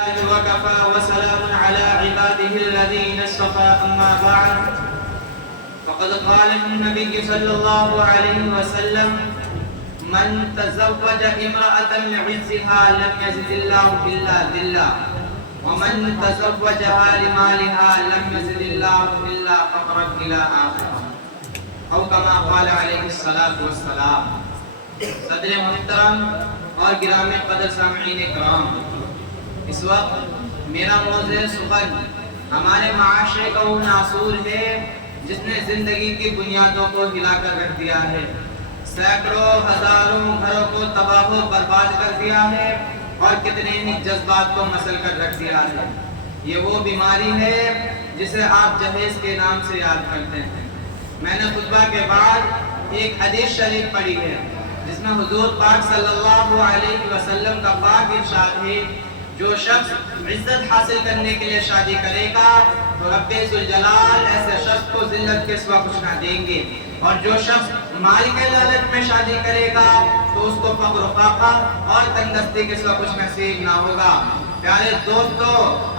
وكفى وسلام على عباده الذين اصطفى أما بعد فقد قال النبي صلى الله عليه وسلم من تزوج امرأة لعزها لم يزد الله إلا ذلا ومن تزوجها لمالها لم يزد الله إلا فقرا إلى آخره أو كما قال عليه الصلاة والسلام. صدر محترم اور گرامی قدر سامعین کرام، اس وقت میرا موضوع سخن ہمارے معاشرے کا وہ ناصور ہے جس نے زندگی کی بنیادوں کو ہلا کر رکھ دیا ہے، سینکڑوں ہزاروں گھروں کو تباہ و برباد کر دیا ہے اور کتنے ہی جذبات کو مسل کر رکھ دیا ہے. یہ وہ بیماری ہے جسے آپ جہیز کے نام سے یاد کرتے ہیں. میں نے خطبہ کے بعد ایک حدیث شریف پڑھی ہے جس میں حضور پاک صلی اللہ علیہ وسلم کا پاک ارشاد ہے، جو شخص عزت حاصل کرنے کے لیے شادی کرے گا تو رب ذوالجلال ایسے شخص کو ذلت کے سوا کچھ نہ دیں گے، اور جو شخص مال کے لالچ میں شادی کرے گا تو اس کو فقر و فاقہ اور تنگدستی کے سوا کچھ نصیب نہ ہوگا. پیارے دوستو،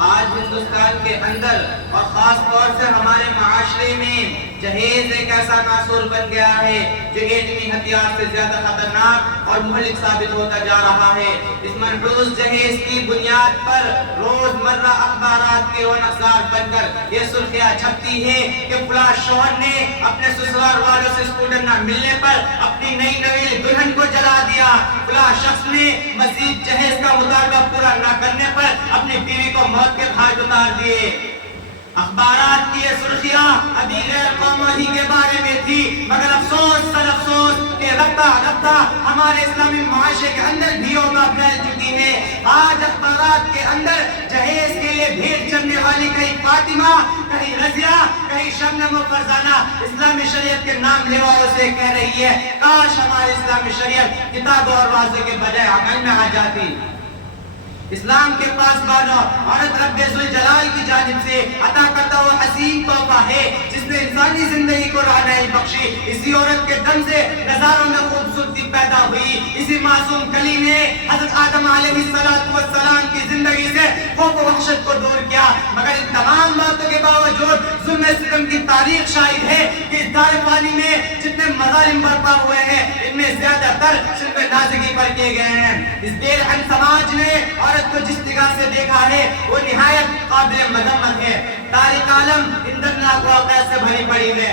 آج ہندوستان کے اندر اور خاص طور سے ہمارے معاشرے میں جہیز ایک ایسا ناصور بن گیا ہے جو ایٹمی ہتھیار سے زیادہ خطرناک اور مہلک ثابت ہوتا جا رہا ہے. اس منحوس جہیز کی بنیاد پر روزمرہ اخبارات کے وہ نقصار بن کر یہ سرخیاں چھپتی ہے کہ فلاں شوہر نے اپنے سسرال والوں سے اسکوٹر نہ ملنے پر اپنی نئی نویل دلہن کو جلا دیا، فلاں شخص نے مزید جہیز کا مطالبہ پورا نہ کرنے پر اپنی بیوی کو موت کے گھاٹ اتار دیے. اخبارات کی یہ سرخیاں ابھی غیر قوموں ہی کے بارے میں تھی، مگر افسوس سر افسوس کہ رفتہ رفتہ ہمارے اسلامی معاشرے کے اندر بھی ہوگا پھیل چکی ہے. آج اخبارات کے اندر جہیز کے لیے بھیڑ چلنے والی کہیں فاطمہ، کہیں رضیہ، کہیں شبنم و فرزانہ اسلامی شریعت کے نام لیواؤں سے کہہ رہی ہے کاش ہماری اسلامی شریعت کتاب اور واضح کے بجائے عمل میں آ جاتی. اسلام کے پاس بانو عورت رب ذوالجلال کی جانب سے عطا کرتا ہوا حسین تحفہ ہے جس نے انسانی زندگی کو رہنمائی بخشی. اسی عورت کے دم سے نظاروں میں خوبصورتی پیدا ہوئی. اسی معصوم کلی نے حضرت آدم علیہ السلام کی زندگی سے خوف و وحشت کو دور کیا. مگر ان تمام باتوں کے باوجود ظلم ستم کی تاریخ شاہد ہے کہ اس دار پانی میں جتنے مظالم برپا ہوئے ہیں ان میں زیادہ تر صرف نازکی پر کیے گئے ہیں. اس بے رحم سماج نے عورت کو جس نگاہ سے دیکھا ہے وہ نہایت قابل مذمت ہے. تاریخ عالم ان دردناک واقعات سے بھری پڑی ہے.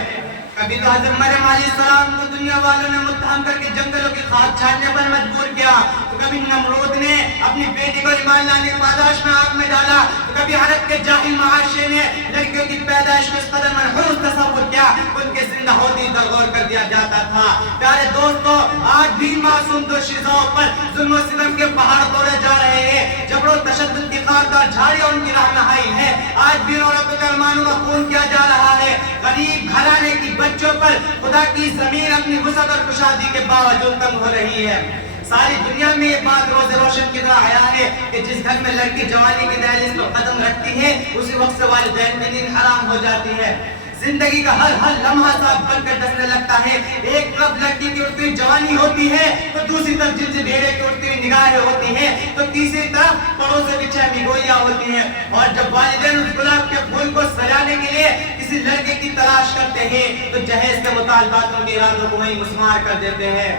کبھی تو حضرت مریم علیہ السلام کو دنیا والوں نے متہم کر کے جنگلوں کی خاک چھاننے پر مجبور کیا، تو کبھی نمرود نے اپنی بیٹی کو ایمان لانے کی پاداش میں آگ میں ڈالا، تو کبھی عرب کے جاہل معاشرے نے لڑکیوں کی پیدائش کو اس قدر منحوس تصور کیا ان کے زندہ ہوتی درگور کر دیا جاتا تھا. پیارے دوستو، آج بھی معصوم دوشیزوں پر ظلم و ستم کے پہاڑ توڑے جا رہے ہیں. جبر و تشدد کی خاردار جھاڑیاں ان کی رہنمائی ہے. آج بھی عورتوں کے ارمانوں کا خون کیا جا رہا ہے. غریب گھرانے کی بچوں پر خدا کی زمین اپنی وسعت اور کشادگی کے باوجود تنگ ہو رہی ہے. ساری دنیا میں یہ بات روز روشن کی طرح آیا ہے کہ جس گھر میں لڑکی جوانی کی دہلیز پر قدم رکھتی ہے اسی وقت سے والدین کی نیند حرام ہو جاتی ہے. زندگی کا ہر لمحہ صاحب بن کر ڈسنے لگتا ہے. ایک طرف لڑکی کی اٹھتی ہوئی جوانی ہوتی ہے تو دوسری طرف جن سے بھیڑے کی اٹھتی ہوئی نگاہیں ہوتی ہیں تو تیسری طرف پڑوں سے بچھے میگویاں ہوتی ہیں. اور جب والدین اس گلاب کے پھول کو سجانے کے لیے کسی لڑکے کی تلاش کرتے ہیں تو جہیز کے مطالبات ان کے ارادوں کو وہیں مسمار کر دیتے ہیں.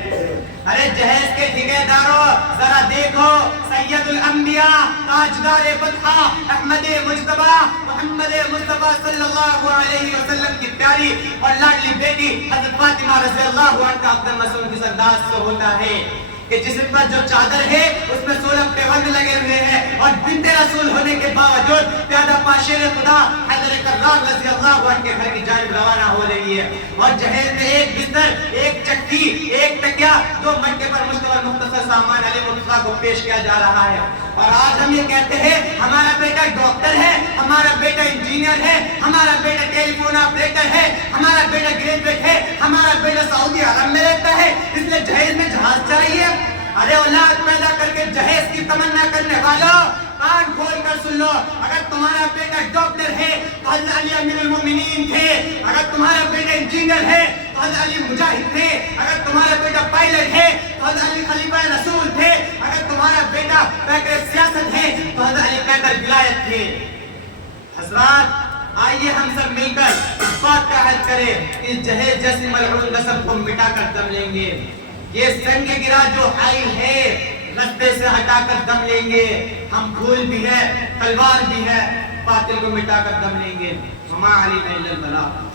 ارے جہیز کے ٹھیکیداروں، ذرا دیکھو سید الانبیاء تاجدار فتح احمد مجتبی محمد مصطفیٰ صلی اللہ علیہ وسلم کی پیاری اور لاڈلی بیٹی حضرت فاطمہ رضی اللہ عنہا کا اپنے مسلم کی سرداز سے ہوتا ہے کہ جس پر جو چادر ہے اس میں 16 پیوند لگے ہوئے ہیں اور بنت رسول ہونے کے باوجود پیادہ پاشیر خدا حیدر کرار رضی اللہ عنہ کے گھر کی جانب روانہ ہو رہی ہے. اور جہیز میں ایک بستر، ایک چکی، ایک تکیا، 2 منٹے پر مشتمل مختصر سامان علی مرتضیٰ کو پیش کیا جا رہا ہے. اور آج ہم یہ کہتے ہیں ہمارا بیٹا ڈاکٹر ہے، ہمارا بیٹا انجینئر ہے، ہمارا بیٹا ٹیلی فون آپریٹر ہے، ہمارا بیٹا گریجویٹ ہے، ہمارا بیٹا سعودی عرب میں رہتا ہے اس لیے جہیز میں جہاز چاہیے. ارے اولاد پیدا کر کے جہیز کی تمنا کرنے والوں، کان کھول کر سن لو. اگر تمہارا بیٹا ڈاکٹر ہے تو حضرت علی امیر المومنین تھے. اگر تمہارا بیٹا انجینئر ہے تو حضرت علی مجاہد تھے، اگر تمہارا بیٹا پائلٹ ہے تو حضرت علی خلیفہ رسول تھے، اگر تمہارا بیٹا پیکر سیاست ہے تو حضرت علی پیکر ولایت تھے۔ حضرات آئیے ہم سب مل کر اس بات کا عہد کریں کہ جہیز جیسی ملعون نسب کو مٹا کر دم لیں گے، یہ سنگ گرا جو حائل ہے رستے سے ہٹا کر دم لیں گے، ہم پھول بھی ہے تلوار بھی ہے باطل کو مٹا کر دم لیں گے۔ وما علینا الا البلاغ۔